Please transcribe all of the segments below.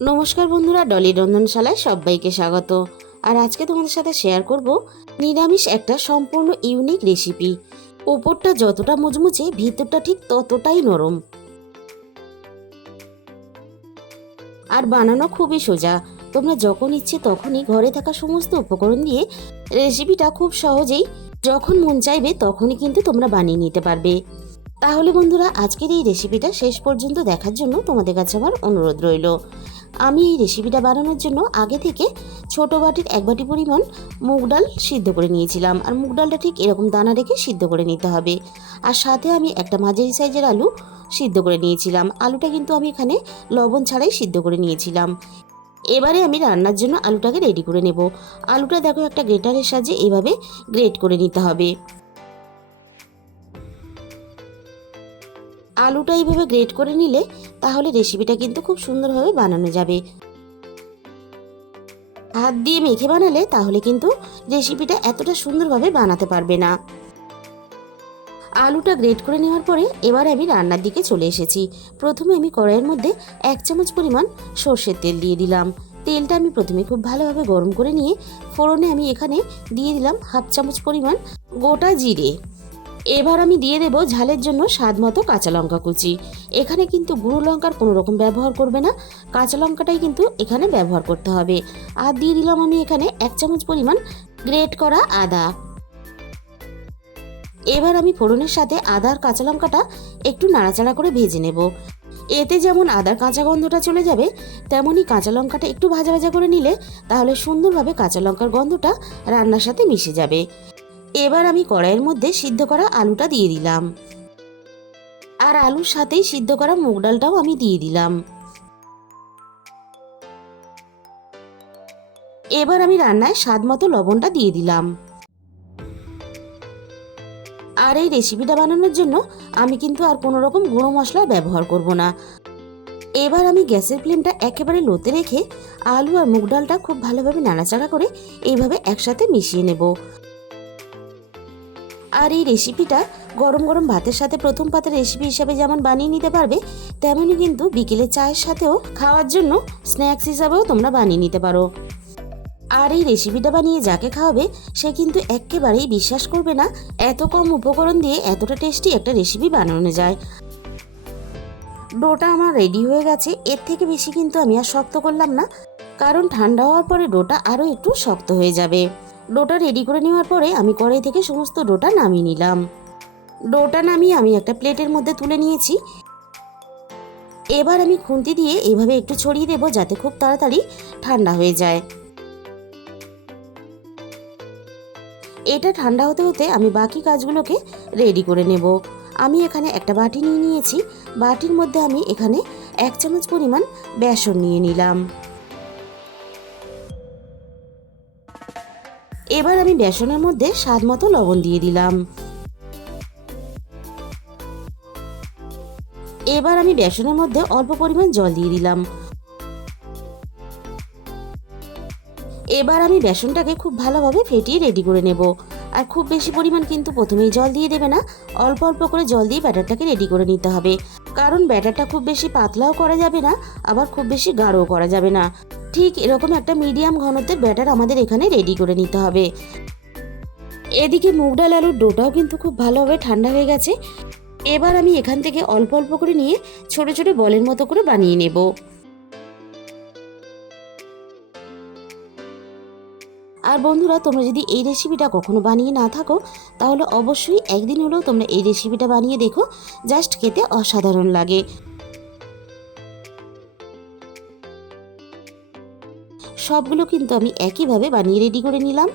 নমস্কার বন্ধুরা, ডলি রন্ধনশালায় সবাইকে স্বাগত। আর আজকে তোমাদের সাথে শেয়ার করব নিরামিষ একটা সম্পূর্ণ ইউনিক রেসিপি। উপরটা যতটা মুচমুচে, ভিতরটা ঠিক ততটাই নরম, আর বানানো খুবই সোজা। তোমরা যখন ইচ্ছে তখনই ঘরে থাকা সমস্ত উপকরণ দিয়ে রেসিপিটা খুব সহজেই যখন মন চাইবে তখনই কিন্তু তোমরা বানিয়ে নিতে পারবে। তাহলে বন্ধুরা, আজকের এই রেসিপিটা শেষ পর্যন্ত দেখার জন্য তোমাদের কাছে আমার অনুরোধ রইল। আমি এই রেসিপিটা বানানোর জন্য আগে থেকে ছোট বাটির 1 বাটি পরিমাণ মুগ ডাল সিদ্ধ করে নিয়েছিলাম। আর মুগ ডালটা ঠিক এরকম দানা রেখে সিদ্ধ করে নিতে হবে। আর সাথে আমি একটা মাঝারি সাইজের আলু সিদ্ধ করে নিয়েছিলাম। আলুটা কিন্তু আমি এখানে লবণ ছাড়াই সিদ্ধ করে নিয়েছিলাম। এবারে আমি রান্নার জন্য আলুটাকে রেডি করে নেব। আলুটা দেখো একটা গ্রেটারের সাহায্যে এইভাবে গ্রেট করে নিতে হবে। আলুটা এইভাবে গ্রেট করে নিলে তাহলে রেসিপিটা কিন্তু খুব সুন্দরভাবে বানানো যাবে। হাত দিয়ে মেখে বানালে তাহলে কিন্তু রেসিপিটা এতটা সুন্দরভাবে বানাতে পারবে না। আলুটা গ্রেট করে নেওয়ার পরে এবার আমি রান্নার দিকে চলে এসেছি। প্রথমে আমি কড়াইয়ের মধ্যে 1 চামচ পরিমাণ সর্ষের তেল দিয়ে দিলাম। তেলটা আমি প্রথমে খুব ভালোভাবে গরম করে নিয়ে ফোড়নে আমি এখানে দিয়ে দিলাম 1/2 চামচ পরিমাণ গোটা জিরে। এবার আমি দিয়ে দেব ঝালের জন্য স্বাদ মতো কাঁচা লঙ্কা কুচি। এখানে কিন্তু গুঁড়ো লঙ্কার কোনো রকম ব্যবহার করবে না, কাঁচা লঙ্কাটাই কিন্তু এখানে ব্যবহার করতে হবে। আর দিয়ে দিলাম আমি এখানে 1 চামচ পরিমাণ গ্রেট করা আদা। এবার আমি ফোড়নের সাথে আদা আর কাঁচা লঙ্কাটা একটু নাড়াচাড়া করে ভেজে নেব। এতে যেমন আদার কাঁচা গন্ধটা চলে যাবে, তেমনই কাঁচা লঙ্কাটা একটু ভাজা ভাজা করে নিলে তাহলে সুন্দরভাবে কাঁচা লঙ্কার গন্ধটা রান্নার সাথে মিশে যাবে। এবার আমি কড়াইয়ের মধ্যে সিদ্ধ করা আলুটা দিয়ে দিলাম, আর আলুর সাথেই সিদ্ধ করা মুগ ডালটাও আমি দিয়ে দিলাম। এবার আমি রান্নায় স্বাদ মতো লবণটা দিয়ে দিলাম। আর এই রেসিপিটা বানানোর জন্য আমি কিন্তু আর কোনো রকম গুঁড়ো মশলা ব্যবহার করব না। এবার আমি গ্যাসের ফ্লেমটা একেবারে লোতে রেখে আলু আর মুগ ডালটা খুব ভালোভাবে নাড়াচাড়া করে এইভাবে একসাথে মিশিয়ে নেব। আর এই রেসিপিটা গরম গরম ভাতের সাথে প্রথম পাতের রেসিপি হিসাবে যেমন বানিয়ে নিতে পারবে, তেমনই কিন্তু বিকেলে চায়ের সাথেও খাওয়ার জন্য স্ন্যাক্স হিসাবেও তোমরা বানিয়ে নিতে পারো। আর এই রেসিপিটা বানিয়ে যাকে খাওয়াবে সে কিন্তু একেবারেই বিশ্বাস করবে না এত কম উপকরণ দিয়ে এতটা টেস্টি একটা রেসিপি বানানো যায়। ডোটা আমার রেডি হয়ে গেছে। এর থেকে বেশি কিন্তু আমি আর শক্ত করলাম না, কারণ ঠান্ডা হওয়ার পরে ডোটা আরও একটু শক্ত হয়ে যাবে। ডোটা রেডি করে নেওয়ার পরে আমি কড়াই থেকে সমস্ত ডোটা নামিয়ে নিলাম। ডোটা নামিয়ে আমি একটা প্লেটের মধ্যে তুলে নিয়েছি। এবার আমি খুন্তি দিয়ে এইভাবে একটু ছড়িয়ে দেবো যাতে খুব তাড়াতাড়ি ঠান্ডা হয়ে যায়। এটা ঠান্ডা হতে হতে আমি বাকি কাজগুলোকে রেডি করে নেব। আমি এখানে একটা বাটি নিয়ে নিয়েছি। বাটির মধ্যে আমি এখানে 1 চামচ পরিমাণ বেসন নিয়ে নিলাম। এবার আমি বেসনের মধ্যে স্বাদ মতো লবণ দিয়ে দিলাম। এবার আমি বেসনের মধ্যে অল্প পরিমাণ জল দিয়ে দিলাম। এবার আমি বেসনটাকে খুব ভালোভাবে ফেটিয়ে রেডি করে নেব। আর খুব বেশি পরিমাণ কিন্তু প্রথমেই জল দিয়ে দেবে না, অল্প অল্প করে জল দিয়ে ব্যাটারটাকে রেডি করে নিতে হবে। কারণ ব্যাটারটা খুব বেশি পাতলাও করা যাবে না, আবার খুব বেশি গাঢ়ও করা যাবে না। ঠিক এরকম একটা মিডিয়াম ঘনত্বের ব্যাটার আমাদের এখানে রেডি করে নিতে হবে। এদিকে মুগ ডাল আলুর ডোটাও কিন্তু খুব ভালোভাবে ঠান্ডা হয়ে গেছে। এবার আমি এখান থেকে অল্প অল্প করে নিয়ে ছোট ছোট বলের মতো করে বানিয়ে নেব। আর বন্ধুরা, তোমরা যদি এই রেসিপিটা কখনো বানিয়ে না থাকো তাহলে অবশ্যই একদিন হলেও তোমরা এই রেসিপিটা বানিয়ে দেখো, জাস্ট খেতে অসাধারণ লাগে। সবগুলো কিন্তু আমি একইভাবে বানিয়ে রেডি করে নিলাম।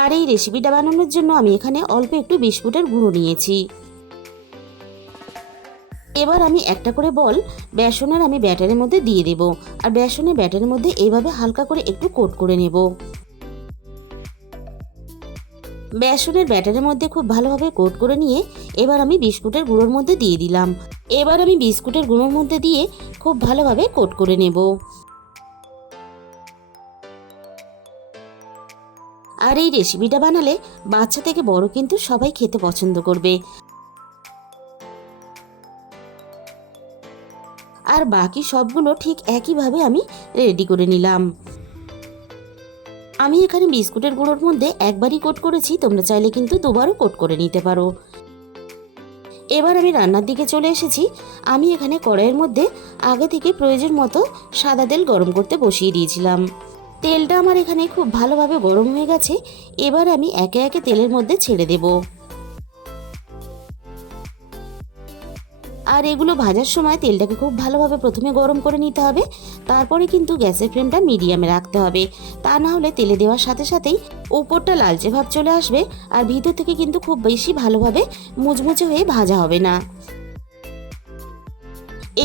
আর এই রেসিপিটা বানানোর জন্য আমি এখানে অল্প একটু বিস্কুটের গুঁড়ো নিয়েছি। এবার আমি একটা করে বল বেসনের আমি ব্যাটারের মধ্যে দিয়ে দেব। আর বেসনের ব্যাটারের মধ্যে এইভাবে হালকা করে একটু কোট করে নেব। বেসনের ব্যাটারের মধ্যে খুব ভালোভাবে কোট করে নিয়ে এবার আমি বিস্কুটের গুঁড়োর মধ্যে দিয়ে দিলাম। এবার আমি বিস্কুটের গুঁড়োর মধ্যে দিয়ে খুব ভালোভাবে কোট করে নেব। আর এই রেসিপিটা বানালে বাচ্চা থেকে বড় কিন্তু সবাই খেতে পছন্দ করবে। আর বাকি সবগুলো ঠিক একইভাবে আমি রেডি করে নিলাম। আমি এখানে বিস্কুটের গুঁড়োর মধ্যে একবারই কোট করেছি, তোমরা চাইলে কিন্তু দুবারও কোট করে নিতে পারো। এবার আমি রান্নার দিকে চলে এসেছি। আমি এখানে কড়াইয়ের মধ্যে আগে থেকে প্রয়োজন মতো সাদা তেল গরম করতে বসিয়ে দিয়েছিলাম। তেলটা আমার এখানে খুব ভালোভাবে গরম হয়ে গেছে। এবার আমি একে একে তেলের মধ্যে ছেড়ে দেব। আর এগুলো ভাজার সময় তেলটাকে খুব ভালোভাবে প্রথমে গরম করে নিতে হবে, তারপরে কিন্তু গ্যাসের ফ্লেমটা মিডিয়ামে রাখতে হবে। তা না হলে তেলে দেওয়ার সাথে সাথেই উপরটা লালচে ভাব চলে আসবে, আর ভিতর থেকে কিন্তু খুব বেশি ভালোভাবে মুচমুচে হয়ে ভাজা হবে না।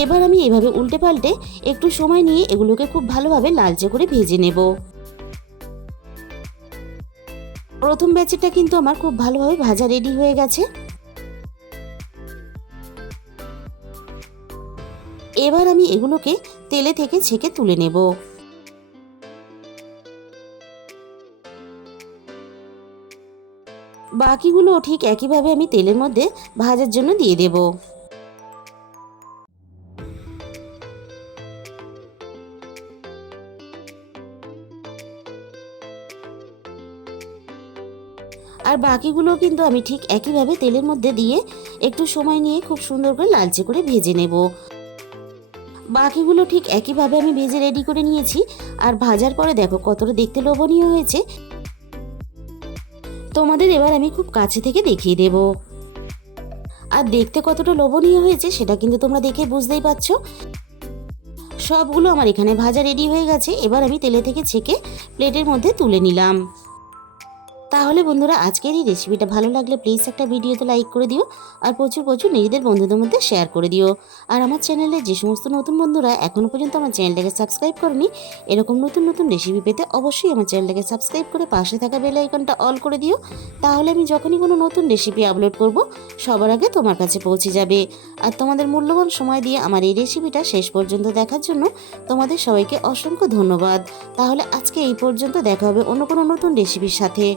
এবার আমি এভাবে উল্টে পাল্টে একটু সময় নিয়ে এগুলোকে খুব ভালোভাবে লালচে করে ভেজে নেব। প্রথম ব্যাচটা কিন্তু আমার খুব ভালোভাবে ভাজা রেডি হয়ে গেছে। এবার আমি এগুলোকে তেলে থেকে ছেঁকে তুলে নেব। বাকিগুলো ঠিক একইভাবে আমি তেলের মধ্যে ভাজার জন্য দিয়ে দেব। আর বাকিগুলো কিন্তু আমি ঠিক একইভাবে তেলের মধ্যে দিয়ে একটু সময় নিয়ে খুব সুন্দর করে লালচে করে ভেজে নেব। বাকিগুলো ঠিক একইভাবে আমি ভেজে রেডি করে নিয়েছি। আর ভাজার পরে দেখো কতটা দেখতে লোভনীয় হয়েছে। তোমাদের এবার আমি খুব কাছে থেকে দেখিয়ে দেব। আর দেখতে কতটা লোভনীয় হয়েছে সেটা কিন্তু তোমরা দেখে বুঝতেই পারছো। সবগুলো আমার এখানে ভাজা রেডি হয়ে গেছে। এবার আমি তেলে থেকে ছেঁকে প্লেটের মধ্যে তুলে নিলাম। তাহলে বন্ধুরা, আজকের এই রেসিপিটা ভালো লাগলে প্লিজ একটা ভিডিওতে লাইক করে দিও, আর প্রচুর প্রচুর নিজেদের বন্ধুদের মধ্যে শেয়ার করে দিও। আর আমার চ্যানেলে যে সমস্ত নতুন বন্ধুরা এখনও পর্যন্ত আমার চ্যানেলটাকে সাবস্ক্রাইব করেনি, এরকম নতুন নতুন রেসিপি পেতে অবশ্যই আমার চ্যানেলটাকে সাবস্ক্রাইব করে পাশে থাকা বেল আইকনটা অল করে দিও। তাহলে আমি যখনই কোনো নতুন রেসিপি আপলোড করব সবার আগে তোমার কাছে পৌঁছে যাবে। আর তোমাদের মূল্যবান সময় দিয়ে আমার এই রেসিপিটা শেষ পর্যন্ত দেখার জন্য তোমাদের সবাইকে অসংখ্য ধন্যবাদ। তাহলে আজকে এই পর্যন্ত, দেখা হবে অন্য কোনো নতুন রেসিপির সাথে।